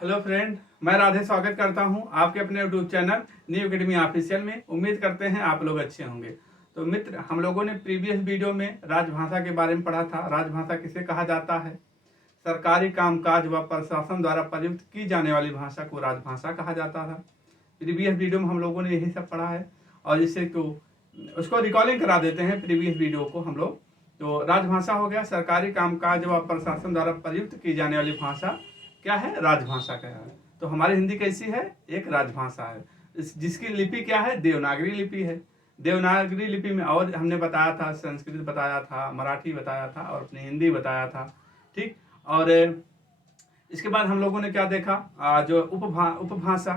Hello friend, मैं राधे स्वागत करता हूं आपके अपने YouTube channel new academy official में। उम्मीद करते हैं आप लोग अच्छे होंगे। तो मित्र, हम लोगों ने प्रीवियस वीडियो में राजभाषा के बारे में पढ़ा था। राजभाषा किसे कहा जाता है? सरकारी कामकाज व प्रशासन द्वारा प्रयुक्त की जाने वाली भाषा को राजभाषा कहा जाता था। प्रीवियस वीडियो में हम लोगों ने यही सब पढ़ा है और जिससे तो उसको रिकॉलिंग करा देते हैं प्रीवियस वीडियो को हम लोग। तो राजभाषा हो गया सरकारी कामकाज व प्रशासन द्वारा प्रयुक्त की जाने वाली भाषा क्या है? राजभाषा क्या है? तो हमारी हिंदी कैसी है? एक राजभाषा है। जिसकी लिपि क्या है? देवनागरी लिपि है। देवनागरी लिपि में और हमने बताया था, संस्कृत बताया था, मराठी बताया था और अपनी हिंदी बताया था। ठीक। और इसके बाद हम लोगों ने क्या देखा? जो उपभाषा।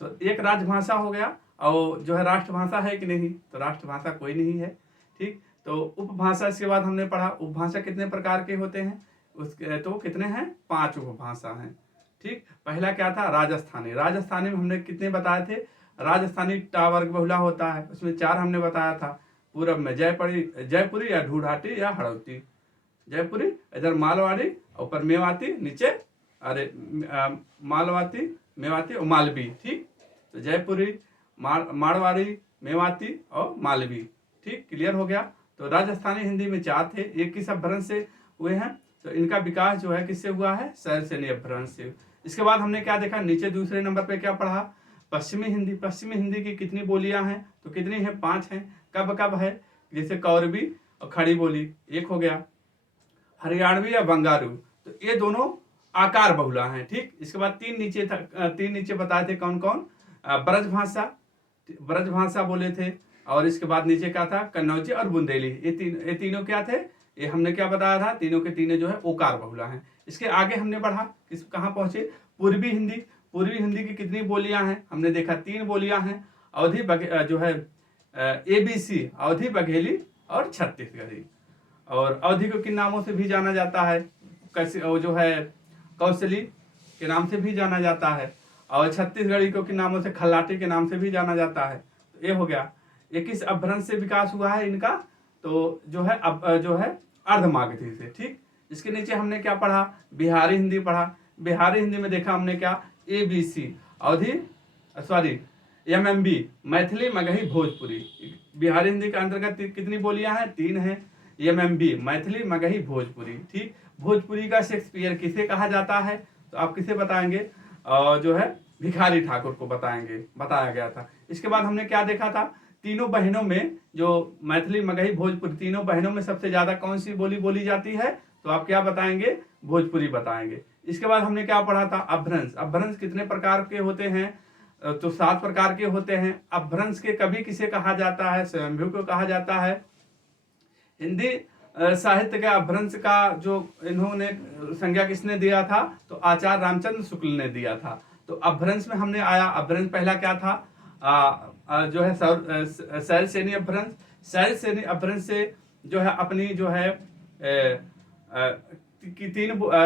तो एक राजभाषा हो गया और जो है राष्ट्रभाषा है कि नहीं? तो राष्ट्रभाषा कोई नहीं है। ठीक। तो उपभाषा इसके बाद हमने पढ़ा उपभाषा कितने प्रकार के होते हैं। उसके तो कितने हैं? 5 उपभाषा हैं। ठीक। पहला क्या था? राजस्थानी। राजस्थानी में हमने कितने बताए थे? राजस्थानी टा वर्ग बहुला होता है, उसमें 4 हमने बताया था। पूरब में जयपुरी या ढूढ़ाटी या हड़ौती। जयपुरी, इधर मालवाड़ी, ऊपर मेवाती, नीचे मालवाती, मेवाती और मालवी। ठीक। तो जयपुरी, मारवाड़ी, मेवाती और मालवी। ठीक, क्लियर हो गया। तो राजस्थानी हिंदी में 4 थे, एक किस अपभ्रंश से हुए हैं? तो इनका विकास जो है किससे हुआ है? शैलसेनी अपभ्रंश से। इसके बाद हमने क्या देखा? नीचे दूसरे नंबर पे क्या पढ़ा? पश्चिमी हिंदी। पश्चिमी हिंदी की कितनी बोलियां हैं? तो कितनी है? 5 हैं। कब कब है? जैसे कौरवी और खड़ी बोली, एक हो गया। हरियाणवी या बंगारू, तो ये दोनों आकार बहुला हैं। ठीक। इसके बाद 3 नीचे बताए थे कौन कौन? ब्रजभाषा बोले थे। और इसके बाद नीचे क्या था? कन्नौजी और बुंदेली। ये तीनों क्या थे? ये हमने क्या बताया था? तीनों के तीनों जो है ओकार बहुला हैं। इसके आगे हमने बढ़ा, कहाँ पहुंचे? पूर्वी हिंदी। पूर्वी हिंदी की कितनी बोलियां हैं? हमने देखा 3 बोलियां हैं। अवधी जो है ABC, अवधी, बघेली और छत्तीसगढ़ी। और अवधी को किन नामों से भी जाना जाता है? कैसे जो है कौशली के नाम से भी जाना जाता है। और छत्तीसगढ़ी को किन नामों से? खल्लाटी के नाम से भी जाना जाता है। तो ये हो गया। ये किस अपभ्रंश से विकास हुआ है इनका? तो जो है अर्धमागधी से। ठीक। इसके नीचे हमने क्या पढ़ा? बिहारी हिंदी पढ़ा। बिहारी हिंदी में देखा हमने क्या? ABC, अवधी, सॉरी, MMB, मैथिली, मगही, भोजपुरी। बिहारी हिंदी के अंतर्गत कितनी बोलियां हैं? 3 हैं। MMB, मैथिली, मगही, भोजपुरी। ठीक। भोजपुरी का शेक्सपियर किसे कहा जाता है? तो आप किसे बताएंगे? जो है भिखारी ठाकुर को बताया गया था। इसके बाद हमने क्या देखा था? तीनों बहनों में, जो मैथिली, मगही, भोजपुरी, तीनों बहनों में सबसे ज्यादा कौन सी बोली बोली जाती है? तो आप क्या बताएंगे? भोजपुरी बताएंगे। इसके बाद हमने क्या पढ़ा था? अपभ्रंश। अपभ्रंश कितने प्रकार के होते हैं? तो 7 प्रकार के होते हैं। अपभ्रंश के कवि किसे कहा जाता है? स्वयंभू को कहा जाता है। हिंदी साहित्य के अपभ्रंश का जो इन्होंने संज्ञा किसने दिया था? तो आचार्य रामचंद्र शुक्ल ने दिया था। तो अपभ्रंश में हमने आया। अपभ्रंश पहला क्या था? जो है शैलसेनी अपभ्रंश। शैलसेनी अपभ्रंश से जो है अपनी जो है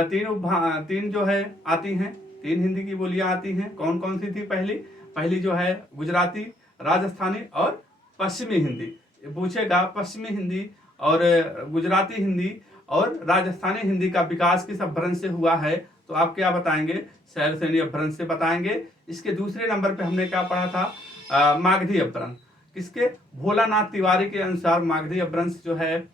तीन जो है आती हैं। 3 हिंदी की बोलियां आती हैं। कौन कौन सी थी? पहली जो है गुजराती, राजस्थानी और पश्चिमी हिंदी। पूछेगा पश्चिमी हिंदी और गुजराती हिंदी और राजस्थानी हिंदी का विकास किस अपभ्रंश से हुआ है? तो आप क्या बताएंगे? शैलसेनी अपभ्रंश से बताएंगे। इसके दूसरे नंबर पे हमने क्या पढ़ा था? मागधी अपभ्रंश। किसके? भोलानाथ तिवारी के अनुसार मागधी अपभ्रंश जो है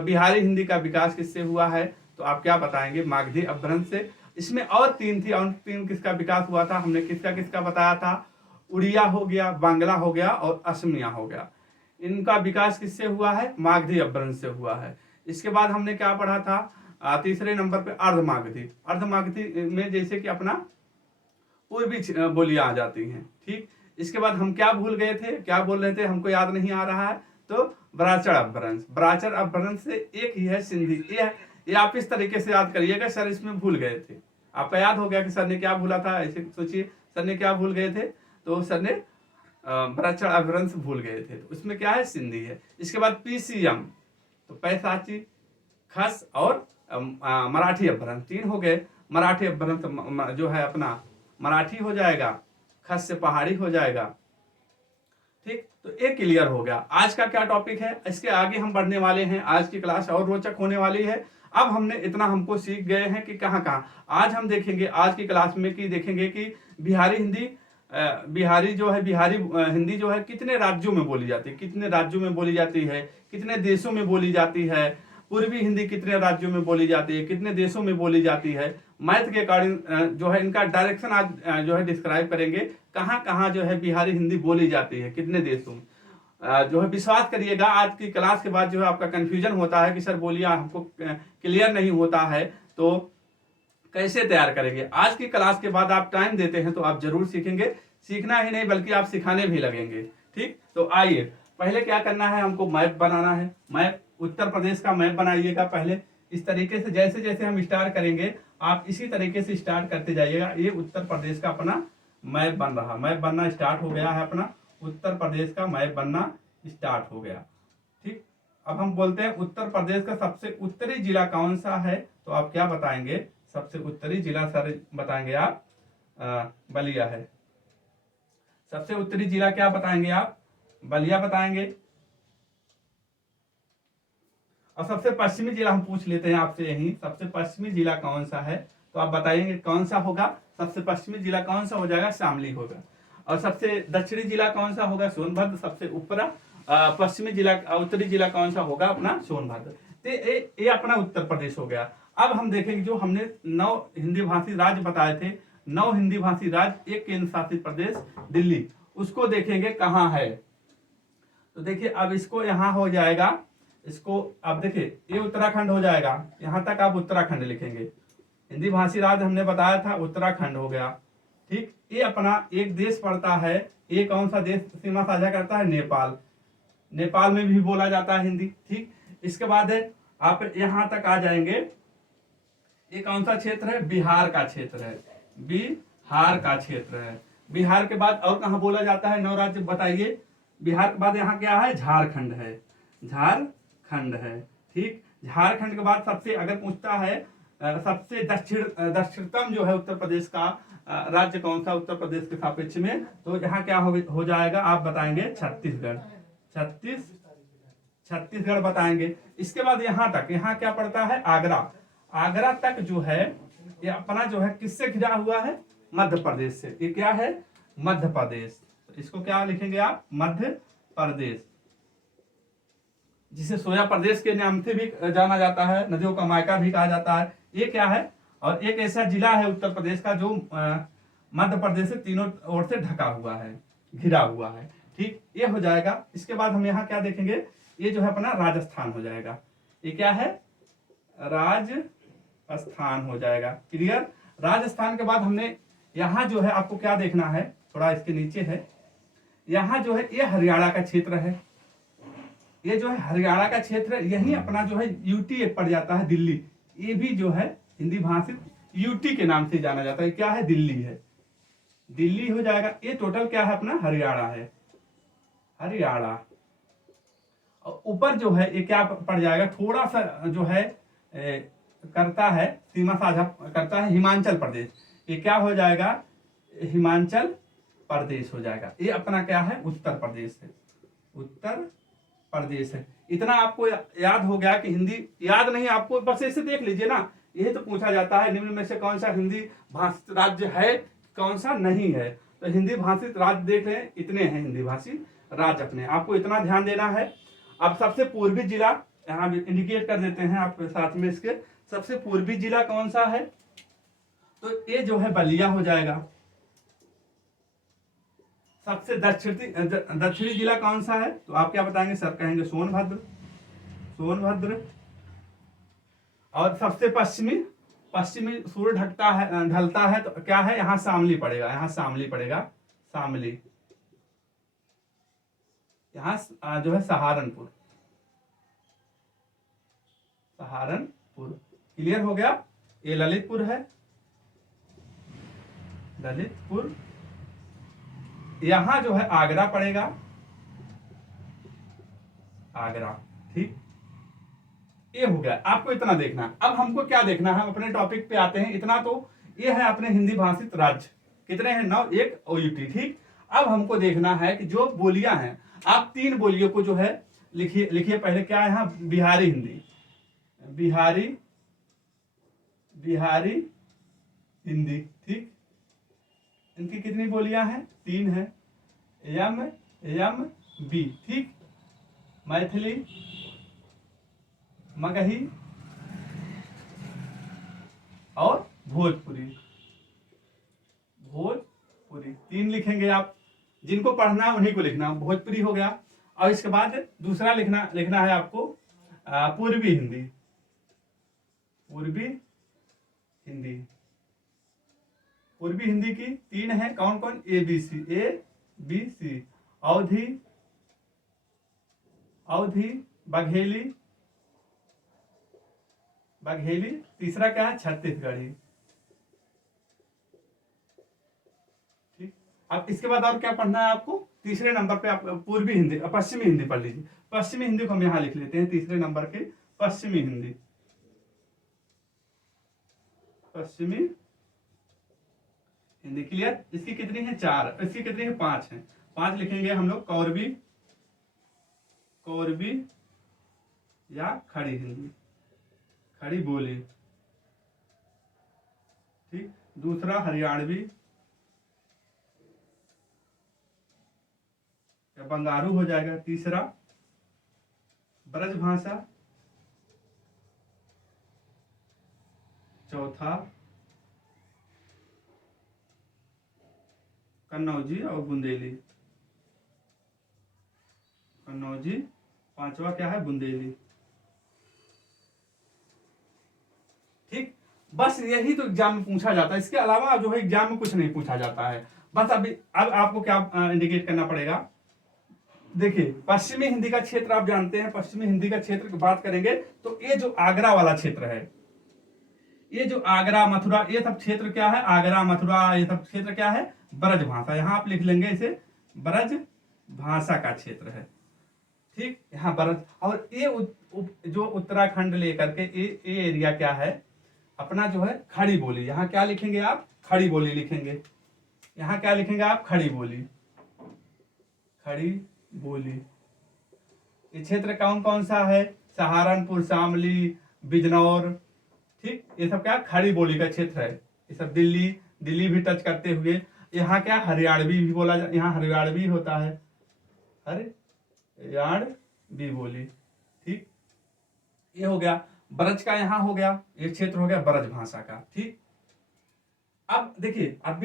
बिहारी हिंदी का विकास किससे हुआ है? तो आप क्या बताएंगे? मागधी अपभ्रंश से। इसमें और 3 थी, और 3 किसका विकास हुआ था? हमने किसका किसका बताया था? उड़िया हो गया, बांग्ला हो गया और असमिया हो गया। इनका विकास किससे हुआ है? मागधी अपभ्रंश से हुआ है। इसके बाद हमने क्या पढ़ा था? तीसरे नंबर पे अर्धमागधी। अर्धमागधी में जैसे कि अपना पूर्वी बोलियां आ जाती हैं। ठीक। इसके बाद हम क्या भूल गए थे? क्या बोल रहे थे? हमको याद नहीं आ रहा है। तो बराचर अपभ्रंश। बराचर अपभ्रंश से एक ही है सिंधी। ये आप इस तरीके से याद करिएगा। सर इसमें भूल गए थे। आपका याद हो गया कि सर ने क्या भूला था? ऐसे सोचिए, सर ने क्या भूल गए थे? तो सर ने बराचर अपभ्रंश भूल गए थे। तो उसमें क्या है? सिंधी है। इसके बाद PCM, तो पैसाची, खस और मराठी अपभ्रंश। 3 हो गए। मराठी अपभ्रंश जो है अपना मराठी हो जाएगा, खस से पहाड़ी हो जाएगा, ठीक, तो ये क्लियर हो गया। आज का क्या टॉपिक है, इसके आगे हम बढ़ने वाले हैं। आज की क्लास और रोचक होने वाली है। अब हमने इतना हमको सीख गए हैं कि कहाँ कहाँ आज हम देखेंगे आज की क्लास में कि देखेंगे कि बिहारी हिंदी बिहारी जो है बिहारी हिंदी जो है कितने राज्यों में बोली जाती है, कितने राज्यों में बोली जाती है, कितने देशों में बोली जाती है। पूर्वी हिंदी कितने राज्यों में बोली जाती है, कितने देशों में बोली जाती है। मैथ के अकॉर्डिंग जो है इनका डायरेक्शन आज जो है डिस्क्राइब करेंगे, कहाँ कहाँ जो है बिहारी हिंदी बोली जाती है, कितने देशों में। जो है विश्वास करिएगा, आज की क्लास के बाद जो है आपका कंफ्यूजन होता है कि सर बोलिए हमको क्लियर नहीं होता है तो कैसे तैयार करेंगे। आज की क्लास के बाद आप टाइम देते हैं तो आप जरूर सीखेंगे, सीखना ही नहीं बल्कि आप सिखाने भी लगेंगे। ठीक, तो आइए पहले क्या करना है, हमको मैप बनाना है। मैप उत्तर प्रदेश का मैप बनाइएगा पहले इस तरीके से, जैसे जैसे हम स्टार्ट करेंगे आप इसी तरीके से स्टार्ट करते जाइएगा। ये उत्तर प्रदेश का अपना मैप बन रहा, मैप बनना स्टार्ट हो गया है, अपना उत्तर प्रदेश का मैप बनना स्टार्ट हो गया। ठीक, अब हम बोलते हैं उत्तर प्रदेश का सबसे उत्तरी जिला कौन सा है, तो आप क्या बताएंगे, सबसे उत्तरी जिला सर बताएंगे आप बलिया है। सबसे उत्तरी जिला क्या बताएंगे आप, बलिया बताएंगे। और सबसे पश्चिमी जिला हम पूछ लेते हैं आपसे यही, सबसे पश्चिमी जिला कौन सा है, तो आप बताएंगे कौन सा होगा। सबसे पश्चिमी जिला कौन सा हो जाएगा, शामली होगा। और सबसे दक्षिणी जिला कौन सा होगा, सोनभद्र। सबसे ऊपरा पश्चिमी जिला उत्तरी जिला कौन सा होगा, अपना सोनभद्र। तो ये अपना उत्तर प्रदेश हो गया। अब हम देखेंगे जो हमने 9 हिंदी भाषी राज्य बताए थे, 9 हिंदी भाषी राज्य, एक केंद्र शासित प्रदेश दिल्ली, उसको देखेंगे कहाँ है। तो देखिए अब इसको यहाँ हो जाएगा, इसको अब देखिए ये उत्तराखंड हो जाएगा, यहाँ तक आप उत्तराखंड लिखेंगे। हिंदी भाषी राज्य हमने बताया था उत्तराखंड हो गया। ठीक, ये अपना एक देश पड़ता है, ये कौन सा देश सीमा साझा करता है, नेपाल। नेपाल में भी बोला जाता है हिंदी। ठीक, इसके बाद है आप यहाँ तक आ जाएंगे, ये कौन सा क्षेत्र है, बिहार का क्षेत्र है, बिहार का क्षेत्र है। बिहार के बाद और कहाँ बोला जाता है, 9 राज्य बताइए। बिहार के बाद यहाँ क्या है, झारखंड है, झारखंड है। ठीक, झारखंड के बाद सबसे अगर पूछता है सबसे दक्षिणतम जो है उत्तर प्रदेश का राज्य कौन सा उत्तर प्रदेश के सापेक्ष में, तो यहाँ क्या हो जाएगा, आप बताएंगे छत्तीसगढ़। छत्तीसगढ़ बताएंगे। इसके बाद यहाँ तक, यहाँ क्या पड़ता है, आगरा। आगरा तक जो है ये अपना जो है किससे घिरा हुआ है, मध्य प्रदेश से। ये क्या है, मध्य प्रदेश। तो इसको क्या लिखेंगे आप, मध्य प्रदेश, जिसे सोया प्रदेश के नाम से भी जाना जाता है, नदियों का मायका भी कहा जाता है। ये क्या है, और एक ऐसा जिला है उत्तर प्रदेश का जो मध्य प्रदेश से तीनों ओर से ढका हुआ है, घिरा हुआ है। ठीक, ये हो जाएगा। इसके बाद हम यहाँ क्या देखेंगे, ये जो है अपना राजस्थान हो जाएगा। ये क्या है, राजस्थान हो जाएगा। क्लियर। राजस्थान के बाद हमने यहाँ जो है आपको क्या देखना है, थोड़ा इसके नीचे है, यहाँ जो है ये हरियाणा का क्षेत्र है। ये जो है हरियाणा का क्षेत्र, यही अपना जो है यूटी एक पड़ जाता है, दिल्ली। ये भी जो है हिंदी भाषित यूटी के नाम से जाना जाता है। क्या है, दिल्ली है, दिल्ली हो जाएगा। ये टोटल क्या है, अपना हरियाणा है, हरियाणा। और ऊपर जो है ये क्या पड़ जाएगा, थोड़ा सा जो है करता है, सीमा साझा करता है हिमाचल प्रदेश। ये क्या हो जाएगा, हिमाचल प्रदेश हो जाएगा। ये अपना क्या है, उत्तर प्रदेश है, उत्तर प्रदेश है। इतना आपको याद हो गया कि हिंदी याद नहीं, आपको बस ऐसे देख लीजिए ना। यही तो पूछा जाता है निम्न में से कौन सा हिंदी भाषित राज्य है, कौन सा नहीं है। तो हिंदी भाषित राज्य देख रहे हैं, इतने हैं हिंदी भाषित राज्य अपने, आपको इतना ध्यान देना है। अब सबसे पूर्वी जिला यहाँ इंडिकेट कर देते हैं आपके साथ में, इसके सबसे पूर्वी जिला कौन सा है, तो ये जो है बलिया हो जाएगा। सबसे दक्षिणी जिला कौन सा है, तो आप क्या बताएंगे सर, कहेंगे सोनभद्र, सोनभद्र। और सबसे पश्चिमी सूर्य ढलता है तो क्या है, यहाँ शामली पड़ेगा, यहाँ शामली पड़ेगा, शामली। यहाँ जो है सहारनपुर, सहारनपुर। क्लियर हो गया। ये ललितपुर है, ललितपुर। यहां जो है आगरा पड़ेगा, आगरा। ठीक, ये हो गया। आपको इतना देखना है। अब हमको क्या देखना है, अपने टॉपिक पे आते हैं। इतना तो ये है अपने हिंदी भाषित राज्य, कितने हैं, 9, एक ओयूटी। ठीक, अब हमको देखना है कि जो बोलियां हैं, आप 3 बोलियों को जो है लिखिए। लिखिए पहले क्या है यहाँ, बिहारी हिंदी, बिहारी बिहारी हिंदी, ठीक। इनकी कितनी बोलियां हैं, 3 है, यम यम बी, ठीक। मैथिली, मगही और भोजपुरी। भोजपुरी 3 लिखेंगे आप, जिनको पढ़ना है उन्हीं को लिखना। भोजपुरी हो गया, और इसके बाद दूसरा लिखना है आपको पूर्वी हिंदी, पूर्वी हिंदी। पूर्वी हिंदी की 3 है, कौन कौन, ए बी सी। अवधी, बघेली, तीसरा क्या है, छत्तीसगढ़ी, ठीक। अब इसके बाद और क्या पढ़ना है आपको, तीसरे नंबर पे आप पूर्वी हिंदी, पश्चिमी हिंदी पढ़ लीजिए। पश्चिमी हिंदी को हम यहां लिख लेते हैं तीसरे नंबर के, पश्चिमी हिंदी, पश्चिमी हिंदी। क्लियर। इसकी कितनी है, 4, इसकी कितनी है, 5 है। 5 लिखेंगे हम लोग। कौरवी या खड़ी हिंदी, खड़ी बोली, ठीक। दूसरा हरियाणवी या बंगारू हो जाएगा। तीसरा ब्रजभाषा। चौथा कन्नौजी और बुंदेली, कन्नौजी। 5वां क्या है, बुंदेली, ठीक। बस यही तो एग्जाम में पूछा जाता है, इसके अलावा जो है एग्जाम में कुछ नहीं पूछा जाता है। बस अब आपको क्या इंडिकेट करना पड़ेगा, देखिए पश्चिमी हिंदी का क्षेत्र आप जानते हैं। पश्चिमी हिंदी का क्षेत्र की बात करेंगे तो ये जो आगरा वाला क्षेत्र है, ये जो आगरा मथुरा, ये सब क्षेत्र क्या है, आगरा मथुरा, ये सब क्षेत्र क्या है, ब्रज भाषा। यहां आप लिख लेंगे इसे, ब्रज भाषा का क्षेत्र है, ठीक। यहाँ ब्रज, और ये जो उत्तराखंड लेकर के ये एरिया क्या है अपना, जो है खड़ी बोली। यहाँ क्या लिखेंगे आप, खड़ी बोली लिखेंगे। यहाँ क्या लिखेंगे आप, खड़ी बोली, खड़ी बोली। ये क्षेत्र कौन कौन सा है, सहारनपुर, शामली, बिजनौर, ठीक। ये सब क्या खड़ी बोली का क्षेत्र है। ये सब दिल्ली भी टच करते हुए। यहाँ क्या हरियाणवी भी बोला, यहाँ हरियाणवी होता है, हरियाणवी बोली, ठीक। ये हो गया ब्रज का, यहाँ हो गया, ये क्षेत्र हो गया ब्रज भाषा का, ठीक। अब देखिए, अब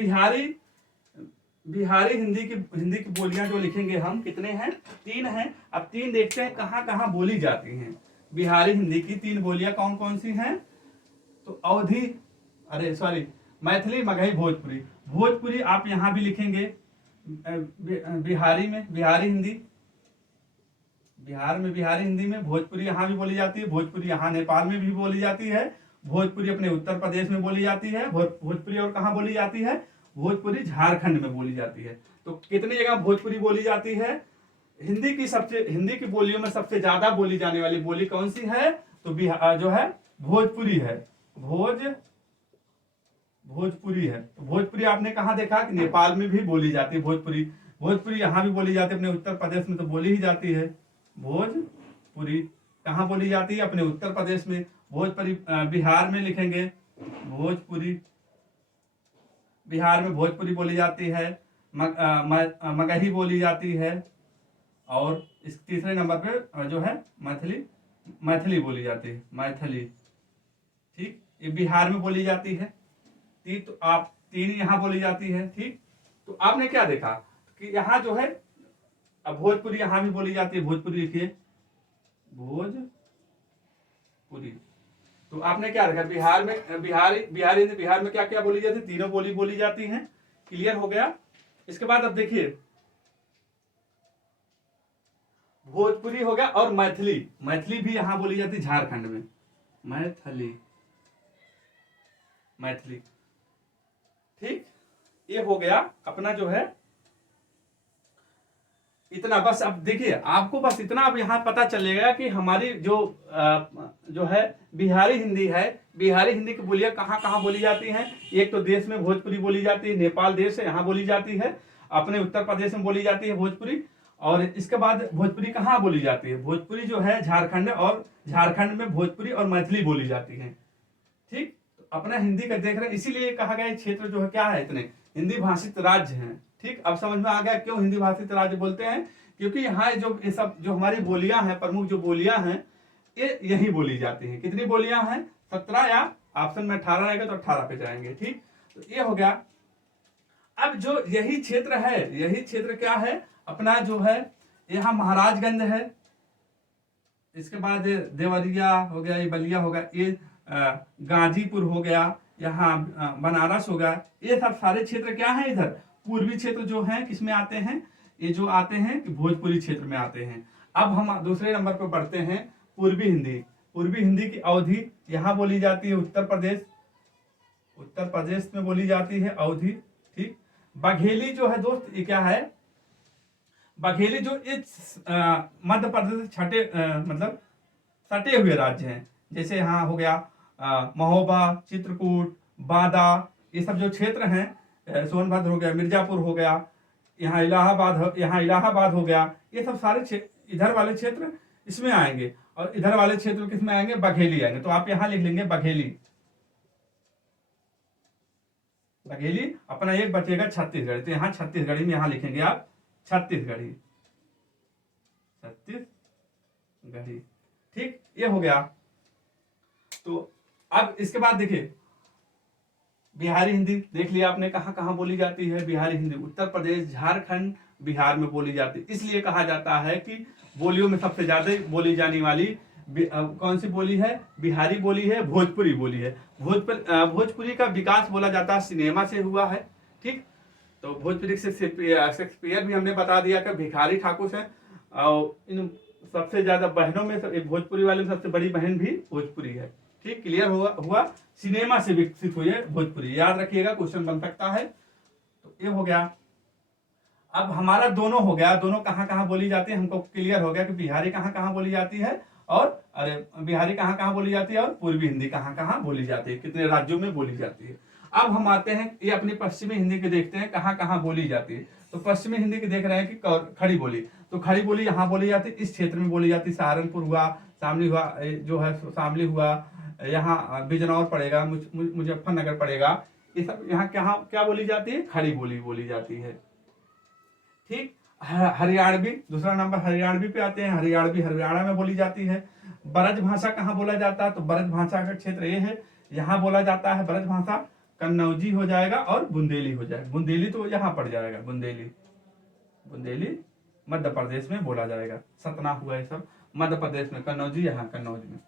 बिहारी हिंदी की बोलियां जो लिखेंगे हम, कितने हैं, 3 हैं। अब 3 देखते हैं कहां कहां बोली जाती हैं। बिहारी हिंदी की 3 बोलियां कौन कौन सी हैं, तो मैथिली, मगही, भोजपुरी। भोजपुरी आप यहां भी लिखेंगे, बिहारी में बिहारी हिंदी, बिहार में बिहारी हिंदी में। भोजपुरी यहाँ भी बोली जाती है, भोजपुरी यहाँ नेपाल में भी बोली जाती है, भोजपुरी अपने उत्तर प्रदेश में बोली जाती है, भोजपुरी और कहाँ बोली जाती है, भोजपुरी झारखंड में बोली जाती है। तो कितनी जगह भोजपुरी बोली जाती है, हिंदी की बोलियों में सबसे ज्यादा बोली जाने वाली बोली कौन सी है, तो जो है भोजपुरी है, भोजपुरी है। तो भोजपुरी आपने कहा देखा कि नेपाल में भी बोली जाती है भोजपुरी यहाँ भी बोली जाती है, अपने उत्तर प्रदेश में तो बोली ही जाती है। भोजपुरी कहाँ बोली जाती है, अपने उत्तर प्रदेश में। भोजपुरी बिहार में लिखेंगे, भोजपुरी बिहार में भोजपुरी बोली जाती है, मगही बोली जाती है, और इस तीसरे नंबर पे जो है मैथिली बोली जाती है, मैथिली, ठीक। ये बिहार में बोली जाती है। तो आप 3 यहाँ बोली जाती है, ठीक। तो आपने क्या देखा कि यहाँ जो है, अब भोजपुरी यहाँ भी बोली जाती है, भोजपुरी लिखिए, भोजपुरी। तो आपने क्या देखा, बिहार में बिहार में क्या क्या बोली जाती है, 3 बोली बोली जाती हैं। क्लियर हो गया। इसके बाद अब देखिए, भोजपुरी हो गया, और मैथिली भी यहाँ बोली जाती है, झारखंड में, मैथिली, ठीक। ये हो गया अपना जो है इतना। बस अब देखिए, आपको बस इतना अब यहाँ पता चलेगा कि हमारी जो है बिहारी हिंदी है, बिहारी हिंदी की बोलियां कहाँ कहाँ बोली जाती हैं। एक तो देश में भोजपुरी बोली जाती है, नेपाल देश है, यहाँ बोली जाती है। अपने उत्तर प्रदेश में बोली जाती है भोजपुरी। और इसके बाद भोजपुरी कहाँ बोली जाती है? भोजपुरी जो है झारखंड, और झारखंड में भोजपुरी और मैथिली बोली जाती है। ठीक, तो अपना हिंदी का देख रहे हैं, इसीलिए कहा गया क्षेत्र जो है क्या है, इतने हिंदी भाषित राज्य हैं। ठीक, अब समझ में आ गया क्यों हिंदी भाषित राज्य बोलते हैं, क्योंकि यहाँ जो ये सब जो हमारी बोलियां हैं, प्रमुख जो बोलियां हैं, ये यही बोली जाती हैं। कितनी बोलियां हैं? 17, या ऑप्शन में 18 रहेगा तो 18 पे जाएंगे। ठीक, तो ये हो गया। अब जो यही क्षेत्र है, यही क्षेत्र क्या है अपना, जो है यहाँ महाराजगंज है, इसके बाद देवरिया हो गया, ये बलिया हो गया, ये गाजीपुर हो गया, यहाँ बनारस हो गया, ये सब सारे क्षेत्र क्या है इधर पूर्वी क्षेत्र जो है किसमें आते हैं, ये जो आते हैं कि भोजपुरी क्षेत्र में आते हैं। अब हम दूसरे नंबर पर बढ़ते हैं, पूर्वी हिंदी। पूर्वी हिंदी की अवधि यहाँ बोली जाती है उत्तर प्रदेश में बोली जाती है अवधि। ठीक, बघेली जो है दोस्त, ये क्या है? बघेली जो इस मध्य प्रदेश छठे मतलब सटे हुए राज्य हैं, जैसे यहाँ हो गया महोबा, चित्रकूट, बादा, ये सब जो क्षेत्र हैं, सोनभद्र हो गया, मिर्जापुर हो गया, यहाँ इलाहाबाद हो गया, ये सब सारे इधर वाले क्षेत्र इसमें आएंगे, और इधर वाले क्षेत्र किसमें आएंगे? बघेली आएंगे। तो आप यहाँ लिख लेंगे बघेली। बघेली अपना एक बचेगा छत्तीसगढ़ी, तो यहाँ छत्तीसगढ़ी में यहाँ लिखेंगे आप छत्तीसगढ़ी। ठीक, ये हो गया। तो अब इसके बाद देखिए बिहारी हिंदी देख लिया आपने, कहाँ कहाँ बोली जाती है बिहारी हिंदी? उत्तर प्रदेश, झारखंड, बिहार में बोली जाती है। इसलिए कहा जाता है कि बोलियों में सबसे ज्यादा बोली जाने वाली कौन सी बोली है? बिहारी बोली है, भोजपुरी बोली है। भोजपुरी का विकास बोला जाता है सिनेमा से हुआ है। ठीक, तो भोजपुरी से शेक्सपियर भी हमने बता दिया कि भिखारी ठाकुर है, और इन सबसे ज्यादा बहनों में भोजपुरी वाले में सबसे बड़ी बहन भी भोजपुरी है। ठीक, क्लियर हुआ सिनेमा से विकसित हुई है भोजपुरी, याद रखिएगा, क्वेश्चन बन सकता है। तो ये हो गया। अब हमारा दोनों हो गया, दोनों कहाँ कहाँ बोली जाती है, हमको क्लियर हो गया कि बिहारी कहाँ कहाँ बोली जाती है, और बिहारी कहाँ कहाँ बोली जाती है, और पूर्वी हिंदी कहाँ कहाँ बोली जाती है, कितने राज्यों में बोली जाती है। अब हम आते हैं ये अपनी पश्चिमी हिंदी के, देखते हैं कहाँ कहाँ बोली जाती है। तो पश्चिमी हिंदी के देख रहे हैं कि खड़ी बोली, तो खड़ी बोली यहाँ बोली जाती है, इस क्षेत्र में बोली जाती है। सहारनपुर हुआ, शामली हुआ, जो है शामली हुआ, यहाँ बिजनौर पड़ेगा, मुजफ्फरनगर पड़ेगा, ये सब यहाँ क्या बोली जाती है? खड़ी बोली बोली जाती है। ठीक, हरियाणवी, दूसरा नंबर हरियाणवी पे आते हैं। हरियाणवी हरियाणा में बोली जाती है। ब्रज भाषा कहाँ बोला जाता है? तो ब्रज भाषा का क्षेत्र ये है, यहाँ बोला जाता है ब्रज भाषा। कन्नौजी हो जाएगा और बुंदेली हो जाएगा। बुंदेली तो यहाँ पड़ जाएगा, बुंदेली मध्य प्रदेश में बोला जाएगा। सतना हुआ है सब मध्य प्रदेश में, कन्नौजी यहाँ कन्नौज में,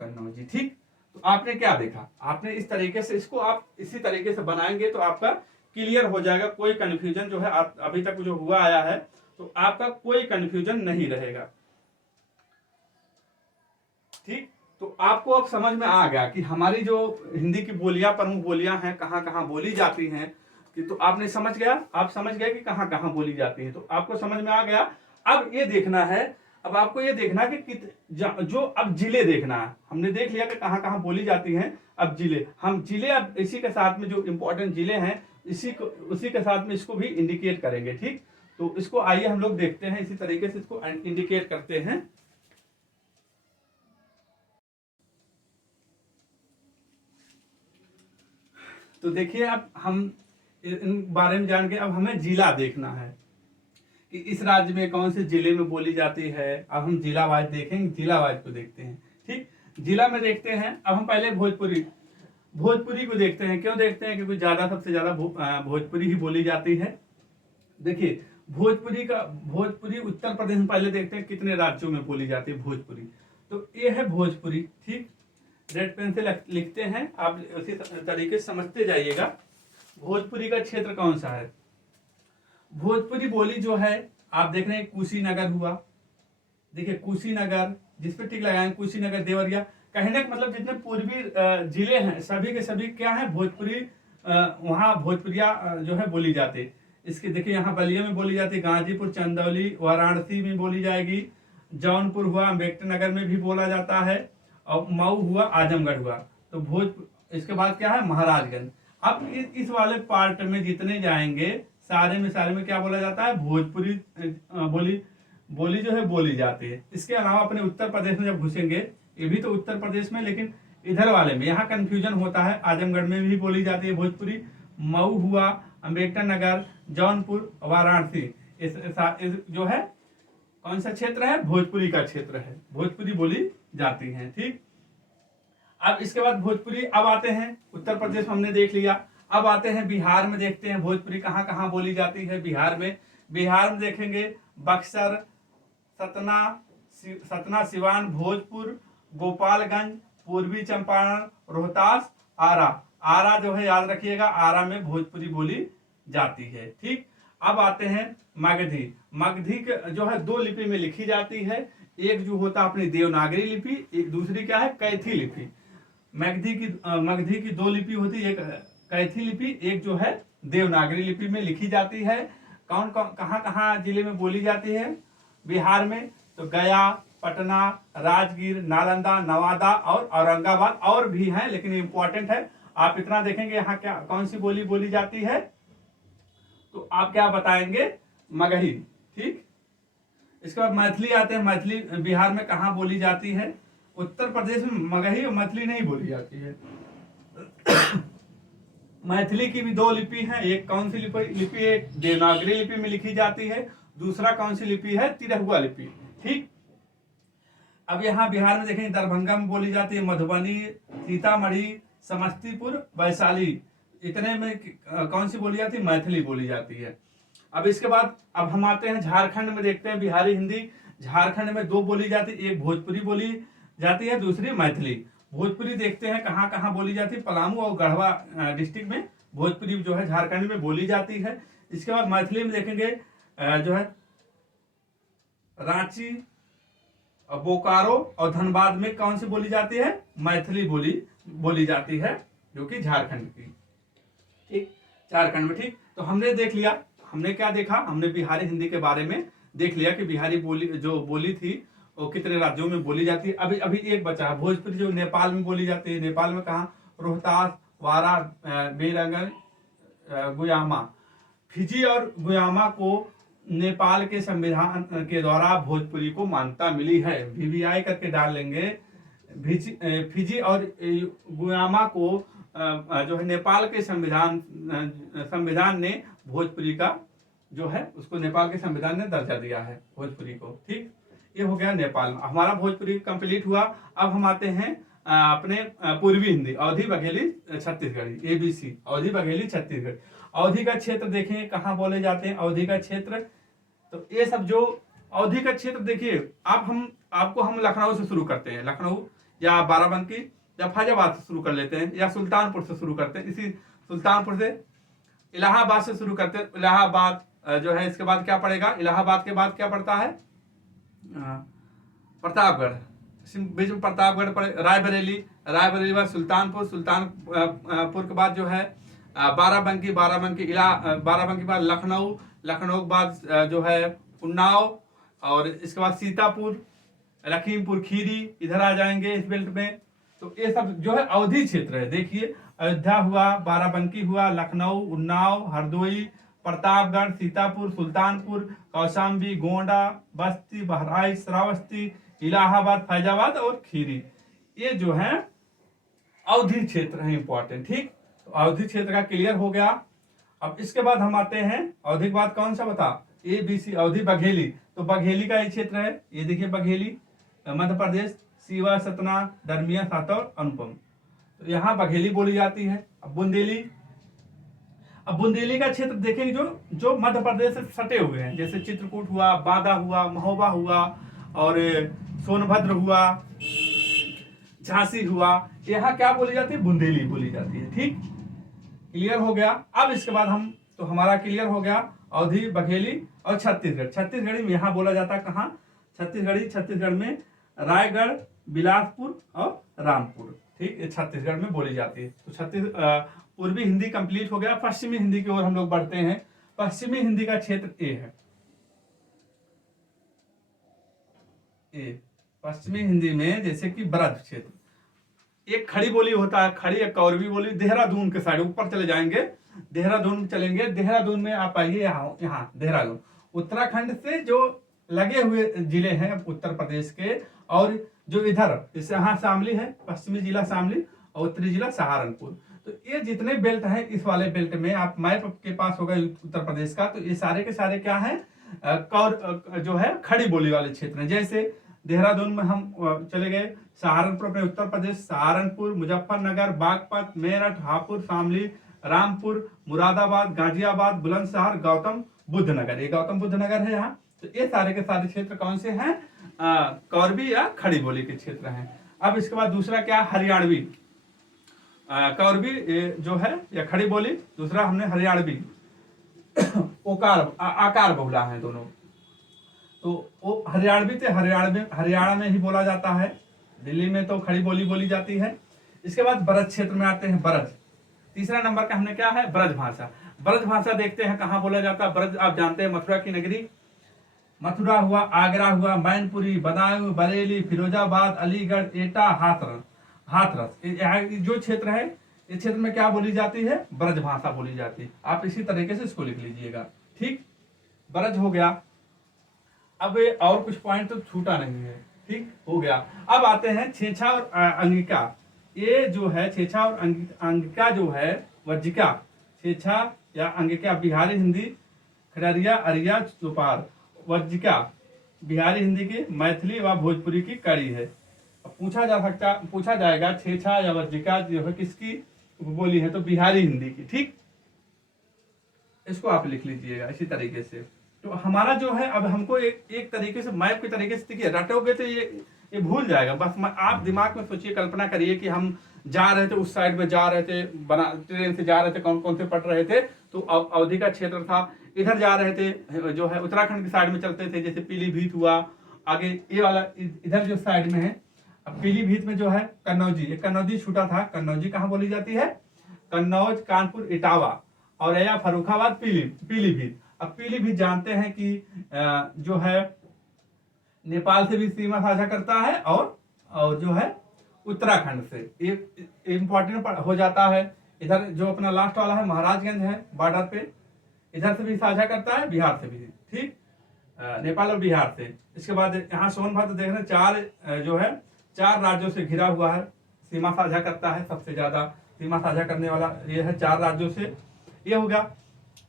कन्नौजी। ठीक, तो आपने क्या देखा? आपने इस तरीके से इसको आप इसी तरीके से बनाएंगे तो आपका क्लियर हो जाएगा, कोई कंफ्यूजन जो है अभी तक जो हुआ आया है तो आपका कोई कंफ्यूजन नहीं रहेगा। ठीक, तो आपको अब समझ में आ गया कि हमारी जो हिंदी की बोलियां, प्रमुख बोलियां हैं, कहाँ कहाँ बोली जाती हैं। कि तो आपने समझ गया, आप समझ गए कि कहाँ कहाँ बोली जाती है, तो आपको समझ में आ गया। अब ये देखना है, अब आपको ये देखना कि जो अब जिले देखना है। हमने देख लिया कि कहाँ कहाँ बोली जाती हैं। अब जिले, हम जिले अब इसी के साथ में जो इंपॉर्टेंट जिले हैं उसी के साथ में इसको भी इंडिकेट करेंगे। ठीक, तो इसको आइए हम लोग देखते हैं, इसी तरीके से इसको इंडिकेट करते हैं। तो देखिए अब हम इन बारे में जान के अब हमें जिला देखना है कि इस राज्य में कौन से जिले में बोली जाती है। अब हम जिला वाइज देखेंगे, जिला वाइज को देखते हैं। ठीक, जिला में देखते हैं। अब हम पहले भोजपुरी को देखते हैं। क्यों देखते हैं? क्योंकि सबसे ज्यादा भोजपुरी ही बोली जाती है। देखिए भोजपुरी उत्तर प्रदेश में पहले देखते हैं कितने राज्यों में बोली जाती है भोजपुरी। तो ये है भोजपुरी। ठीक, रेड पेन से लिखते हैं, आप उसी तरीके से समझते जाइएगा। भोजपुरी का क्षेत्र कौन सा है? भोजपुरी बोली जो है आप देख रहे हैं कुशीनगर हुआ। देखिए कुशीनगर, जिस पे टिक लगाएं, कुशीनगर, देवरिया, कहने का मतलब जितने पूर्वी जिले हैं सभी के सभी क्या है भोजपुरी, वहाँ भोजपुरिया जो है बोली जाती है। इसके देखिए यहाँ बलिया में बोली जाती है, गाजीपुर, चंदौली, वाराणसी में बोली जाएगी, जौनपुर हुआ, अम्बेडकर नगर में भी बोला जाता है, और मऊ हुआ, आजमगढ़ हुआ। तो इसके बाद क्या है? महाराजगंज। अब इस वाले पार्ट में जितने जाएंगे सारे में क्या बोला जाता है, भोजपुरी बोली बोली जो है बोली जाती है। इसके अलावा अपने उत्तर प्रदेश में जब घुसेंगे, ये भी तो उत्तर प्रदेश में, लेकिन इधर वाले में यहाँ कंफ्यूजन होता है। आजमगढ़ में भी बोली जाती है भोजपुरी, मऊ हुआ, अम्बेडकर नगर, जौनपुर, वाराणसी, इस जो है कौन सा क्षेत्र है, भोजपुरी का क्षेत्र है, भोजपुरी बोली जाती है। ठीक, अब इसके बाद भोजपुरी, अब आते हैं उत्तर प्रदेश हमने देख लिया, अब आते हैं बिहार में, देखते हैं भोजपुरी कहाँ कहाँ बोली जाती है बिहार में। बिहार में देखेंगे बक्सर, सतना, सिवान, भोजपुर, गोपालगंज, पूर्वी चंपारण, रोहतास, आरा जो है याद रखिएगा, आरा में भोजपुरी बोली जाती है। ठीक, अब आते हैं मगधी। मगधी जो है 2 लिपि में लिखी जाती है, एक जो होता है अपनी देवनागरी लिपि, एक दूसरी क्या है, कैथी लिपि। मगधी की 2 लिपि होती है, एक कैथी लिपि, एक जो है देवनागरी लिपि में लिखी जाती है। कौन कहाँ जिले में बोली जाती है बिहार में, तो गया, पटना, राजगीर, नालंदा, नवादा और औरंगाबाद, और भी हैं लेकिन इंपॉर्टेंट है। आप इतना देखेंगे यहाँ क्या कौन सी बोली बोली जाती है, तो आप क्या बताएंगे, मगही। ठीक, इसके बाद मैथिली आते हैं। मैथिली बिहार में कहाँ बोली जाती है, उत्तर प्रदेश में मगही और मैथिली नहीं बोली जाती है। मैथिली की भी 2 लिपि हैं, एक कौन सी लिपि, एक देवनागरी लिपि में लिखी जाती है, दूसरा कौन सी लिपि है, तिरहुआ लिपि। ठीक, अब यहाँ बिहार में देखेंगे दरभंगा में बोली जाती है, मधुबनी, सीतामढ़ी, समस्तीपुर, वैशाली, इतने में कौन सी बोली जाती है, मैथिली बोली जाती है। अब इसके बाद अब हम आते हैं झारखंड में, देखते हैं बिहारी हिंदी। झारखंड में 2 बोली जाती है, एक भोजपुरी बोली जाती है, दूसरी मैथिली। भोजपुरी देखते हैं कहाँ कहाँ बोली जाती है, पलामू और गढ़वा डिस्ट्रिक्ट में भोजपुरी जो है झारखंड में बोली जाती है। इसके बाद मैथिली में देखेंगे जो है रांची, बोकारो और धनबाद में कौन सी बोली जाती है, मैथिली बोली जाती है, जो कि झारखंड की। ठीक, झारखंड में। ठीक, तो हमने देख लिया, हमने क्या देखा, हमने बिहारी हिंदी के बारे में देख लिया कि बिहारी बोली जो बोली थी वो कितने राज्यों में बोली जाती है। अभी एक बचा है भोजपुरी, जो नेपाल में बोली जाती है। नेपाल में कहाँ, रोहतास, वारा, बेरंगल, गुयामा। फिजी और गुयामा को नेपाल के संविधान के द्वारा भोजपुरी को मान्यता मिली है, VVI करके डाल लेंगे। फिजी और गुयामा को जो है नेपाल के संविधान ने भोजपुरी का जो है उसको नेपाल के संविधान ने दर्जा दिया है भोजपुरी को। ठीक, ये हो गया नेपाल में। हमारा भोजपुरी कंप्लीट हुआ। अब हम आते हैं अपने पूर्वी हिंदी, अवधी, बघेली, छत्तीसगढ़ी, ABC, अवधी, बघेली, छत्तीसगढ़ी। अवधी का क्षेत्र देखेंगे कहाँ बोले जाते हैं, अवधी का क्षेत्र, तो ये सब जो अवधी का क्षेत्र देखिए, आपको हम लखनऊ से शुरू करते हैं, लखनऊ या बाराबंकी या फैजाबाद से शुरू कर लेते हैं, या सुल्तानपुर से शुरू करते हैं। इसी सुल्तानपुर से इलाहाबाद से शुरू करते हैं। इलाहाबाद जो है, इसके बाद क्या पड़ेगा, इलाहाबाद के बाद क्या पड़ता है, प्रतापगढ़, बीच में प्रतापगढ़ पड़े, रायबरेली बाद सुल्तानपुर के बाद जो है बाराबंकी बाद लखनऊ के बाद जो है उन्नाव, और इसके बाद सीतापुर, लखीमपुर खीरी, इधर आ जाएंगे इस बेल्ट में। तो ये सब जो है अवधी क्षेत्र है। देखिए, अयोध्या हुआ, बाराबंकी हुआ, लखनऊ, उन्नाव, हरदोई, प्रतापगढ़, सीतापुर, सुल्तानपुर, कौशाम्बी, गोंडा, बस्ती, बहराइच, श्रावस्ती, इलाहाबाद, फैजाबाद और खीरी, ये जो है अवधी क्षेत्र है, इंपॉर्टेंट। ठीक, तो अवधी क्षेत्र का क्लियर हो गया। अब इसके बाद हम आते हैं, अवधि के बाद कौन सा बता, ABC, अवधी, बघेली। तो बघेली का एक क्षेत्र है, ये देखिए बघेली, मध्य प्रदेश, सीवा, सतना, दरमिया, सातौर, अनुपम, तो यहाँ बघेली बोली जाती है। अब बुंदेली का क्षेत्र देखेंगे जो मध्य प्रदेश से सटे हुए हैं, जैसे चित्रकूट हुआ, बांदा हुआ, महोबा हुआ, और सोनभद्र हुआ, झांसी हुआ, यहाँ क्या बोली जाती है, बुंदेली बोली जाती है। ठीक, क्लियर हो गया। अब इसके बाद तो हमारा क्लियर हो गया अवधी, बघेली और छत्तीसगढ़ी में यहाँ बोला जाता है कहाँ, छत्तीसगढ़ में रायगढ़, बिलासपुर और रामपुर। ठीक, ये छत्तीसगढ़ में बोली जाती है। तो पूर्वी हिंदी कंप्लीट हो गया। पश्चिमी हिंदी की ओर हम लोग बढ़ते हैं। पश्चिमी हिंदी का क्षेत्र ए है। पश्चिमी हिंदी में जैसे कि ब्रज क्षेत्र, एक खड़ी बोली होता है, खड़ी एक कौरवी बोली देहरादून के साइड ऊपर चले जाएंगे, देहरादून चलेंगे, देहरादून में आप आइए यहाँ देहरादून उत्तराखंड से जो लगे हुए जिले हैं उत्तर प्रदेश के, और जो इधर जैसे यहाँ शामली है, पश्चिमी जिला शामली और उत्तरी जिला सहारनपुर, तो ये जितने बेल्ट हैं इस वाले बेल्ट में आप मैप के पास होगा उत्तर प्रदेश का, तो ये सारे के सारे क्या हैं जो है खड़ी बोली वाले क्षेत्र हैं। जैसे देहरादून में हम चले गए, सहारनपुर अपने उत्तर प्रदेश, सहारनपुर, मुजफ्फरनगर, बागपत, मेरठ, हापुड़, शामली, रामपुर, मुरादाबाद, गाजियाबाद, बुलंदशहर, गौतम बुद्ध नगर, ये गौतम बुद्ध नगर है यहाँ। तो ये सारे के सारे क्षेत्र कौन से हैं? कौरवी या खड़ी बोली के क्षेत्र हैं। अब इसके बाद दूसरा क्या? हरियाणवी। कौरवी जो है या खड़ी बोली, दूसरा हमने हरियाणवी ओकार आकार बहुला है दोनों। तो वो हरियाणवी से हरियाणा में ही बोला जाता है, दिल्ली में तो खड़ी बोली बोली जाती है। इसके बाद ब्रज क्षेत्र में आते हैं, ब्रज। तीसरा नंबर का हमने क्या है? ब्रज भाषा। ब्रज भाषा देखते हैं कहाँ बोला जाता है। ब्रज आप जानते हैं मथुरा की नगरी, मथुरा हुआ, आगरा हुआ, मैनपुरी, बदायूं, बरेली, फिरोजाबाद, अलीगढ़, एटा, हाथरस जो क्षेत्र है, इस क्षेत्र में क्या बोली जाती है? ब्रज भाषा बोली जाती है। आप इसी तरीके से इसको लिख लीजिएगा, ठीक। ब्रज हो गया। अब और कुछ पॉइंट तो छूटा नहीं है, ठीक हो गया। अब आते हैं छेछा और अंगिका। ये जो है छेछा और अंगिका जो है वज्जिका, छेछा या अंगिका बिहारी हिंदी, खड़रिया, अरिया, चौपार। वज्जिका बिहारी हिंदी की, मैथिली व भोजपुरी की कड़ी है। अब पूछा जाएगा छेछा या वज्जिका जो है किसकी बोली है? तो बिहारी हिंदी की, ठीक। इसको आप लिख लीजिएगा इसी तरीके से। तो हमारा जो है अब हमको एक तरीके से मैप के तरीके से देखिए, रटोगे तो ये भूल जाएगा। बस आप दिमाग में सोचिए, कल्पना करिए कि हम जा रहे थे, उस साइड में जा रहे थे, ट्रेन से जा रहे थे, कौन कौन से पढ़ रहे थे, तो अवधि का क्षेत्र था। इधर जा रहे थे जो है उत्तराखंड की साइड में चलते थे, जैसे पीलीभीत हुआ, आगे ये वाला इधर जो साइड में है। अब पीलीभीत में जो है कन्नौजी, एक कन्नौजी छूटा था। कन्नौजी कहाँ बोली जाती है? कन्नौज, कानपुर, इटावा और या फर्रुखाबाद, पीलीभीत। अब पीलीभीत जानते हैं कि जो है नेपाल से भी सीमा साझा करता है, और जो है उत्तराखंड से एक इम्पोर्टेंट हो जाता है। इधर जो अपना लास्ट वाला है महाराजगंज है बॉर्डर पे, इधर से भी साझा करता है, बिहार से भी, ठीक, नेपाल और बिहार से। इसके बाद यहाँ सोनभद्र देखना, चार राज्यों से घिरा हुआ है, सीमा साझा करता है, सबसे ज्यादा सीमा साझा करने वाला ये है, 4 राज्यों से। ये हो गया।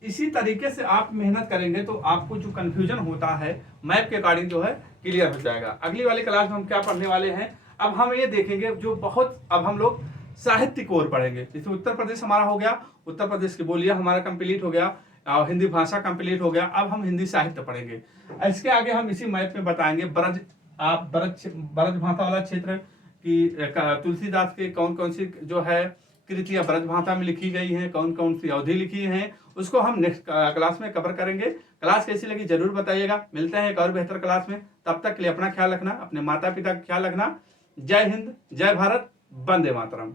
इसी तरीके से आप मेहनत करेंगे तो आपको जो कंफ्यूजन होता है मैप के अकॉर्डिंग जो है क्लियर हो जाएगा। अगली वाली क्लास में हम क्या पढ़ने वाले हैं? अब हम ये देखेंगे जो अब हम लोग साहित्य की ओर पढ़ेंगे। जैसे उत्तर प्रदेश हमारा हो गया, उत्तर प्रदेश की बोलियां हमारा कंप्लीट हो गया, और हिंदी भाषा कंप्लीट हो गया। अब हम हिंदी साहित्य पढ़ेंगे। इसके आगे हम इसी मैप में बताएंगे ब्रज भाषा वाला क्षेत्र की तुलसीदास के कौन कौन सी जो है कृतियां ब्रज भाषा में लिखी गई हैं, कौन कौन सी अवधि लिखी हैं, उसको हम नेक्स्ट क्लास में कवर करेंगे। क्लास कैसी लगी जरूर बताइएगा। मिलते हैं एक और बेहतर क्लास में, तब तक के लिए अपना ख्याल रखना, अपने माता पिता का ख्याल रखना। जय हिंद, जय भारत, वंदे मातरम।